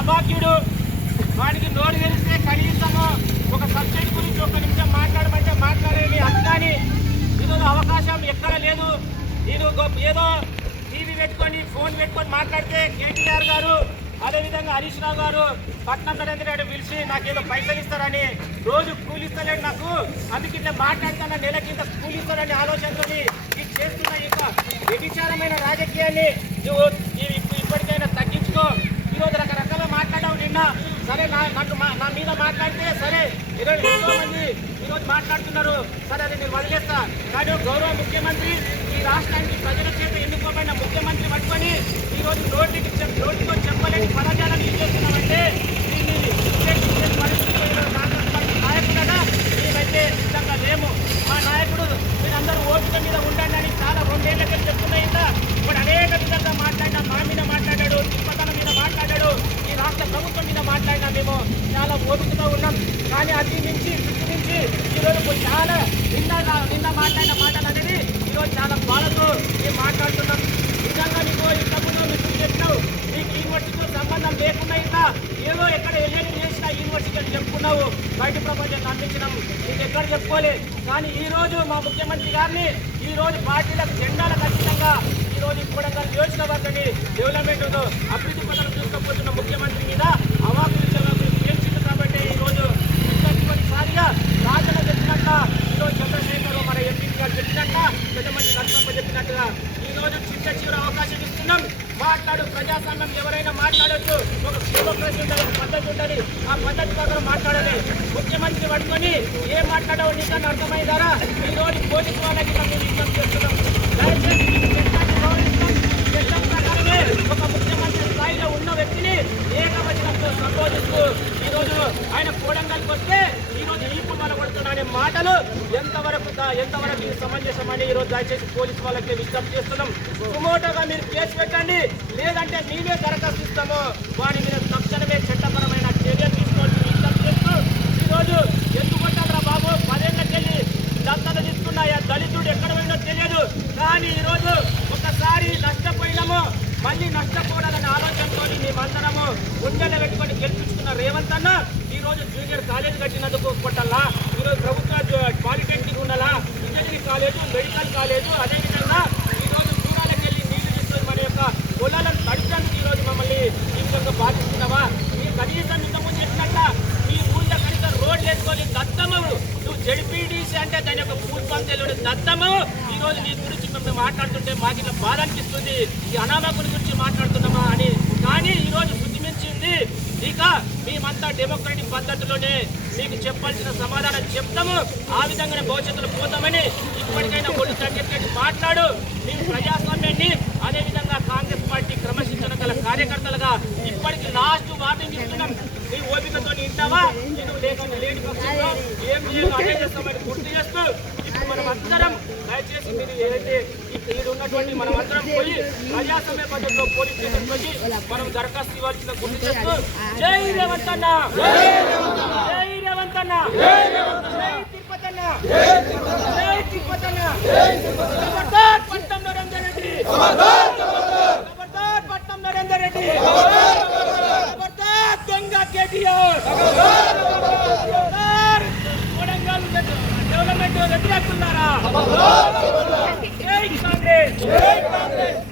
అభాగ్యుడు. వాడికి నోరు తెలిస్తే కనీసము ఒక సబ్జెక్ట్ గురించి ఒక నిమిషం మాట్లాడమంటే మాట్లాడేది అందాని ఈరోజు అవకాశం ఎక్కడ లేదు. నేను ఏదో టీవీ పెట్టుకొని ఫోన్ పెట్టుకొని మాట్లాడితే కేటీఆర్ గారు అదేవిధంగా హరీష్ రావు గారు పట్నం నరేంద్ర రెడ్డి పిలిచి ఏదో పైసలు ఇస్తారని రోజు కూలి ఇస్తలేడు నాకు. అందుకే ఇట్లా మాట్లాడుతున్న నెల కింద కూలి ఇస్తారని ఆలోచనతో ఇది చేస్తున్న యొక్క వ్యభిచారమైన రాజకీయాన్ని నువ్వు ఇప్పటికైనా తగ్గించుకో. ఈరోజు రకరకాల సరే నా నాకు మా- నా మీద మాట్లాడితే సరే ఈరోజు ఎంతో మంది ఈరోజు మాట్లాడుతున్నారు. సరే అది నేను వదిలేస్తా. కానీ గౌరవ ముఖ్యమంత్రి ఈ రాష్ట్రానికి ప్రజల చేత ఎన్నుకోబడిన ముఖ్యమంత్రి పట్టుకొని ఈరోజు నోటికి నోటితో చెప్పలేని పదజాలను ఏం చేస్తున్నామంటే దీన్ని ఉపేక్షించే పరిస్థితి ఈరోజు కాంగ్రెస్ పార్టీ నాయకుడగా మేమైతే సిద్ధంగా లేము మా నాయకుడు మీరందరూ ఓపిక మీద ఉండండి అని చాలా రెండేళ్ళకి చెప్తున్నా ఇంత ఇప్పుడు అనేక విధంగా మాట్లాడినా మా మీద మాట్లాడాడు తిప్పతనం మీద మాట్లాడాడు ఈ రాష్ట్ర ప్రభుత్వం మీద మాట్లాడినా మేము చాలా ఓపికతో ఉన్నాం. కానీ అది నుంచి దృష్టి నుంచి ఈరోజు చాలా నిన్న నిన్న మాట్లాడిన మాటలు అనేది ఈరోజు చాలా బాధతో మేము మాట్లాడుతున్నాం. నిజంగా నీకు ఇంతకుముందు మీకు చెప్పినావు? నీకు యూనివర్సిటీతో సంబంధం లేకుండా ఇంకా ఏదో ఎక్కడ వెళ్ళేది చేసిన యూనివర్సిటీ అని చెప్పుకున్నావు. బయట ప్రపంచం అందించినాం నీకు ఎక్కడ చెప్పుకోలే. కానీ ఈ రోజు మా ముఖ్యమంత్రి గారిని ఈ రోజు పార్టీలకు జెండాల ఖచ్చితంగా ఈ రోజు కొడంగల్ నియోజకవర్గాన్ని డెవలప్మెంట్ అభివృద్ధి పథకం తీసుకుపోతున్న ముఖ్యమంత్రి మీద అవాకులు చవాకులు పేర్చింది కాబట్టి ఈ రోజు మొదటిసారిగా రాజన చెప్పినట్ల ఈరోజు చంద్రశేఖర్ మన ఎంపీ గారు చెప్పినట్ల పెద్దమంది నరసప్ప చెప్పినట్టుగా ఈ రోజు చిట్ట చివరి అవకాశం ఇస్తున్నాం మాట్లాడు ప్రజాస్వామ్యం ఎవరైనా మాట్లాడచ్చు ఒక డెమోక్రసీ ఉండాలి ఒక పద్ధతి ఉండాలి ఆ పద్ధతి ప్రకారం మాట్లాడాలి. ముఖ్యమంత్రి పట్టుకొని ఏం మాట్లాడావు నీకన్నా అర్థమైందారా ఈ రోజు పోలీసు వాళ్ళకి మేము విజ్ఞప్తి చేస్తున్నాం. దయచేసి ప్రకారమే ఒక ముఖ్యమంత్రి స్థాయిలో ఉన్న వ్యక్తిని ఏకవచనంతో సంబోధిస్తూ ఈ రోజు ఆయన కోడంగల్కి వస్తే ఈ రోజు ఈపు మనబడుతున్నా అనే మాటలు ఎంతవరకు ఎంతవరకు ఇది సమంజసమని ఈ రోజు దయచేసి పోలీసు వాళ్ళకి విజ్ఞప్తి చేస్తున్నాం. సుమోటోగా మీరు కేసు పెట్టండి. లేదంటే మేమే దరఖాస్తు ఇస్తాము. వాడి మీద తక్షణమే చట్టపరమైన చర్య తీసుకోవాలని విజ్ఞప్తి చేస్తూ ఈరోజు రోజు ఎందుకు కొట్టారా బాబు పదేళ్ళకెళ్ళి దత్తత తీసుకున్నాయా? దళితుడు ఎక్కడ పోయినో తెలియదు. కానీ ఈరోజు ఒకసారి నష్టపోయినాము. మళ్ళీ నష్టపోవాలనే ఆలోచనతో మేమందరము గుండెలు పెట్టుకొని గెలిపించుకున్న రేవంత్ అన్న ఈ రోజు జూనియర్ కాలేజ్ కట్టినందుకు కొట్టల్లా ఈ రోజు ప్రభుత్వ పాలిటెక్నిక్ ఉండాలా ఇంజనీరింగ్ కాలేజు మెడికల్ కాలేజు అదేవిధంగా ఈరోజు దూరాలకు వెళ్ళి నీళ్ళు తీసుకొని మన యొక్క పొలాలను తడిచినందుకు ఈరోజు మమ్మల్ని ఈ విధంగా బాధిస్తున్నావా మీరు కనీసం ఇంతకుముందు చెప్పినట్ట మీ ఊళ్ళో కనీసం రోడ్లు వేసుకొని దత్తము నువ్వు జడిపిడిసి అంటే దాని యొక్క పూర్వం తెలియదు దత్తము ఈ రోజు నీ గురించి గురించి మాట్లాడుతుంటే మాకు ఇట్లా బాధ అనిపిస్తుంది. ఈ అనామకుని గురించి మాట్లాడుతున్నామా అని. కానీ ఈ రోజు శుద్ధి మించింది. ఇక మేమంతా డెమోక్రటిక్ పద్ధతిలోనే మీకు చెప్పాల్సిన సమాధానం చెప్తాము. ఆ విధంగానే భవిష్యత్తులో పోతామని ఇప్పటికైనా ఒళ్ళు తగ్గేటట్టు మాట్లాడు. మేము ప్రజాస్వామ్యాన్ని అదేవిధంగా కాంగ్రెస్ పార్టీ క్రమశిక్షణ గల కార్యకర్తలుగా ఇప్పటికి లాస్ట్ వార్నింగ్ ఇస్తున్నాం. నీ ఓపికతో ఇంటావా నేను లేకుండా లేని పక్షంలో ఏం చేయాలో అదే చేస్తామని గుర్తు చేస్తూ మనం అందరం దయచేసి మీరు ఏదైతే ఇక్కడ ఉన్నటువంటి మనం అందరం పోయి ప్రజాస్వామ్య పద్ధతిలో పోలీస్ స్టేషన్ పోయి మనం దరఖాస్తు ఇవ్వాల్సిన గుర్తు చేస్తూ జై రేవంత్ అన్న జై రేవంత్ అన్న జై తిరుపతి అన్న జై తిరుపతి అన్న ఖబర్దార్ పట్నం నరేందర్ వ్యతిరేకులారా కాంగ్రెస్!